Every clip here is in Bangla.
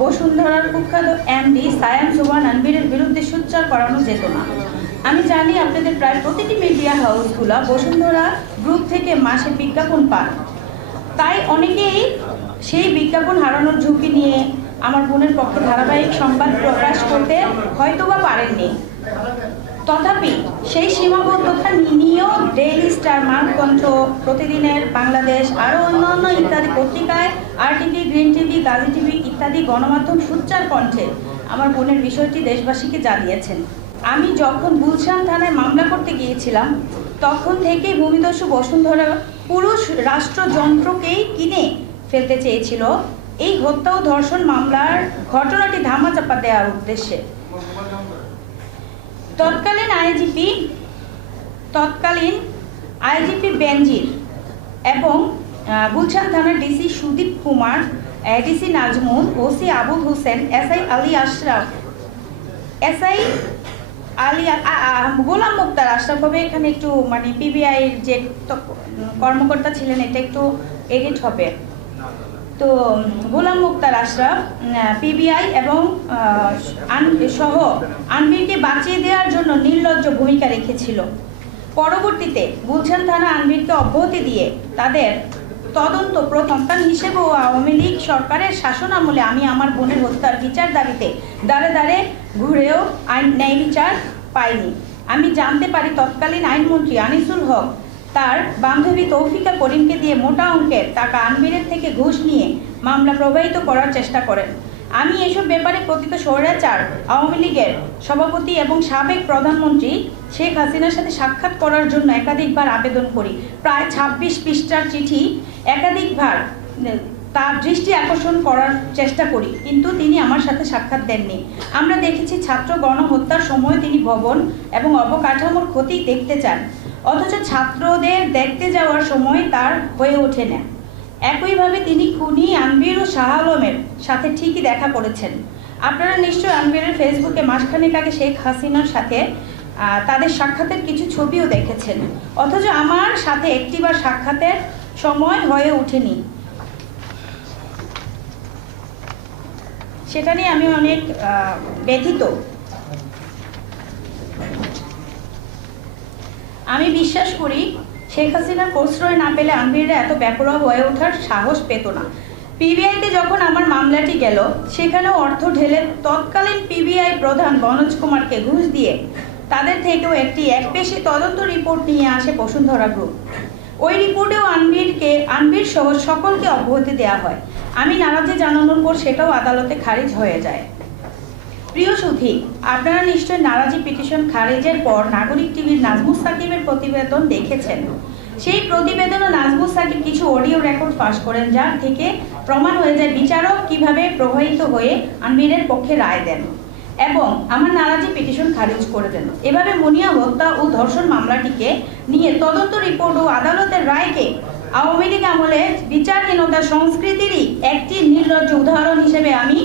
বসুন্ধরার কুখ্যাত এমডি সায়ান সোহান আনবিরের বিরুদ্ধে সোচ্চার করানো যেত না। আমি জানি আপনাদের প্রায় প্রতিটি মিডিয়া হাউসগুলো বসুন্ধরা গ্রুপ থেকে মাসে বিজ্ঞাপন পান। তাই অনেকেই সেই বিজ্ঞাপন হারানোর ঝুঁকি নিয়ে আমার বোনের পক্ষে ধারাবাহিক সংবাদ প্রকাশ করতে হয়তোবা পারেননি। তথাপি সেই সীমাবদ্ধতা নিয়েও ডেইলি স্টার মানকণ্ঠ প্রতিদিনের বাংলাদেশ, আরও অন্যান্য ইত্যাদি পত্রিকায় আর TV Green TV Gazi TV ইত্যাদি গণমাধ্যম সুচ্চার কণ্ঠে আমার বোনের বিষয়টি দেশবাসীকে জানিয়েছেন। আমি যখন গুলশান থানায় মামলা করতে গিয়েছিলাম, তখন থেকেই ভূমিদস্যু বসুন্ধরা পুরুষ রাষ্ট্রযন্ত্রকেই কিনে ফেলতে চেয়েছিল। এই হত্যা ও ধর্ষণ মামলার ঘটনাটি ধামাচাপা দেওয়ার উদ্দেশ্যে। তৎকালীন আইজিপি তৎকালীন আইজিপি বেনজির এবং গুলশান থানার DC Sudip Kumar DC Nazmul, OC Abul Hossain, SI Ali Ashraf, SI Ali Golam Mukhtar Ashraf হবে। এখানে একটু মানে পিবিআই যে কর্মকর্তা ছিলেন, এটা একটু এডিট হবে। তো, গোলাম মুক্তার আশরাফ পিবিআই এবং সহ আনবিরকে বাঁচিয়ে দেওয়ার জন্য নির্লজ্জ ভূমিকা রেখেছিল। পরবর্তীতে গুলশান থানা আনবিরকে অব্যাহতি দিয়ে তাদের তদন্ত প্রথমকান হিসেবেও আওয়ামী লীগ সরকারের শাসন আমলে আমি আমার বোনের হত্যার বিচার দাবিতে দাঁড়ে দাঁড়ে ঘুরেও আইন, ন্যায় বিচার পাইনি। আমি জানতে পারি তৎকালীন আইনমন্ত্রী আনিসুল হক তার বান্ধবী তৌফিকা করিমকে দিয়ে মোটা অঙ্কের টাকা আনবিরের থেকে ঘুষ নিয়ে মামলা প্রবাহিত করার চেষ্টা করেন। আমি এসব ব্যাপারে কথিত স্বৈরাচার, আওয়ামী লীগের সভাপতি এবং সাবেক প্রধানমন্ত্রী শেখ হাসিনার সাথে সাক্ষাৎ করার জন্য একাধিকবার আবেদন করি। প্রায় ছাব্বিশ পৃষ্ঠার চিঠি একাধিকবার তার দৃষ্টি আকর্ষণ করার চেষ্টা করি, কিন্তু তিনি আমার সাথে সাক্ষাৎ দেননি। আমরা দেখেছি ছাত্র গণহত্যার সময় তিনি ভবন এবং অবকাঠামোর ক্ষতি দেখতে চান। অথচ ছাত্রদের দেখতে যাওয়ার সময় তার হয়ে ওঠে না। একইভাবে তিনি খুনি আনবির ও শাহ আলমের সাথে ঠিকই দেখা করেছেন। আপনারা নিশ্চয়ই আনবিরের ফেসবুকে মাসখানেক আগে শেখ হাসিনার সাথে তাদের সাক্ষাতের কিছু ছবিও দেখেছেন। অথচ আমার সাথে একটিবার সাক্ষাতের সময় হয়ে ওঠেনি। সেটা নিয়ে আমি অনেক ব্যথিত। আমি বিশ্বাস করি শেখ হাসিনার প্রশ্রয় না পেলে আনবিররা এত ব্যাপরোয়া হয়ে ওঠার সাহস পেত না। পিবিআইতে যখন আমার মামলাটি গেল, সেখানেও অর্থ ঢেলে তৎকালীন পিবিআই প্রধান বনোজ কুমারকে ঘুষ দিয়ে তাদের থেকেও একটি একপেশি তদন্ত রিপোর্ট নিয়ে আসে বসুন্ধরা গ্রুপ। ওই রিপোর্টেও আনবিরকে, আনবির সহ সকলকে অব্যাহতি দেওয়া হয়। আমি নারাজি জানানোর পর সেটাও আদালতে খারিজ হয়ে যায়। প্রিয় সুধী, আপনারা নিশ্চয় নারাজি পিটিশন খারিজের পর নাগরিক টিভির নাজমুস সাকিবের প্রতিবেদন দেখেছেন। সেই প্রতিবেদনে নাজমুস সাকিব কিছু অডিও রেকর্ড ফাঁস করেন, যার থেকে প্রমাণ হয়ে যায় বিচারক কীভাবে প্রভাবিত হয়ে আনবীরের পক্ষে রায় দেন এবং আমার নারাজি পিটিশন খারিজ করে দেন। এভাবে মুনিয়া হত্যা ও ধর্ষণ মামলাটিকে নিয়ে তদন্ত রিপোর্ট ও আদালতের রায়কে আওয়ামী লীগ আমলে বিচারহীনতা সংস্কৃতিরই একটি নির্লজ্জ উদাহরণ হিসেবে আমি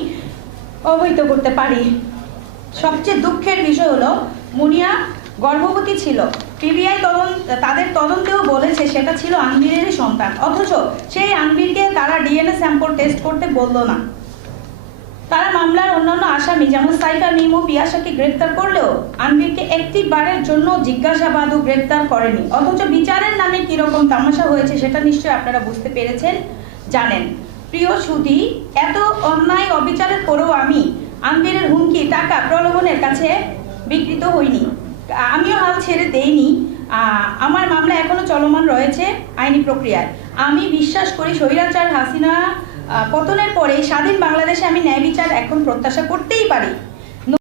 অবহিত করতে পারি। সবচেয়ে দুঃখের বিষয় হলো, মুনিয়া গর্ভবতী ছিল। পিবিআই তদন্ত তাদের তদন্তেও বলেছে সেটা ছিল আনবীরেরই সন্তান। অথচ সেই আনবীরকে তারা ডিএনএ স্যাম্পল টেস্ট করতে বলল না। তারা মামলার অন্যান্য আসামি যেমন সাইফা মিম ও পিয়াসাকে গ্রেপ্তার করলেও আনবীরকে একটি বারের জন্য জিজ্ঞাসাবাদ ও গ্রেপ্তার করেনি। অথচ বিচারের নামে কীরকম তামাশা হয়েছে সেটা নিশ্চয়ই আপনারা বুঝতে পেরেছেন, জানেন। প্রিয় সুধি, এত অন্যায় অবিচারের পরেও আমি আনবীরের হুমকি, টাকা প্রলোভনের কাছে বিকৃত হইনি। আমিও হাল ছেড়ে দেইনি। আমার মামলা এখনও চলমান রয়েছে আইনি প্রক্রিয়ায়। আমি বিশ্বাস করি স্বৈরাচার হাসিনা পতনের পরে স্বাধীন বাংলাদেশে আমি ন্যায় বিচার এখন প্রত্যাশা করতেই পারি।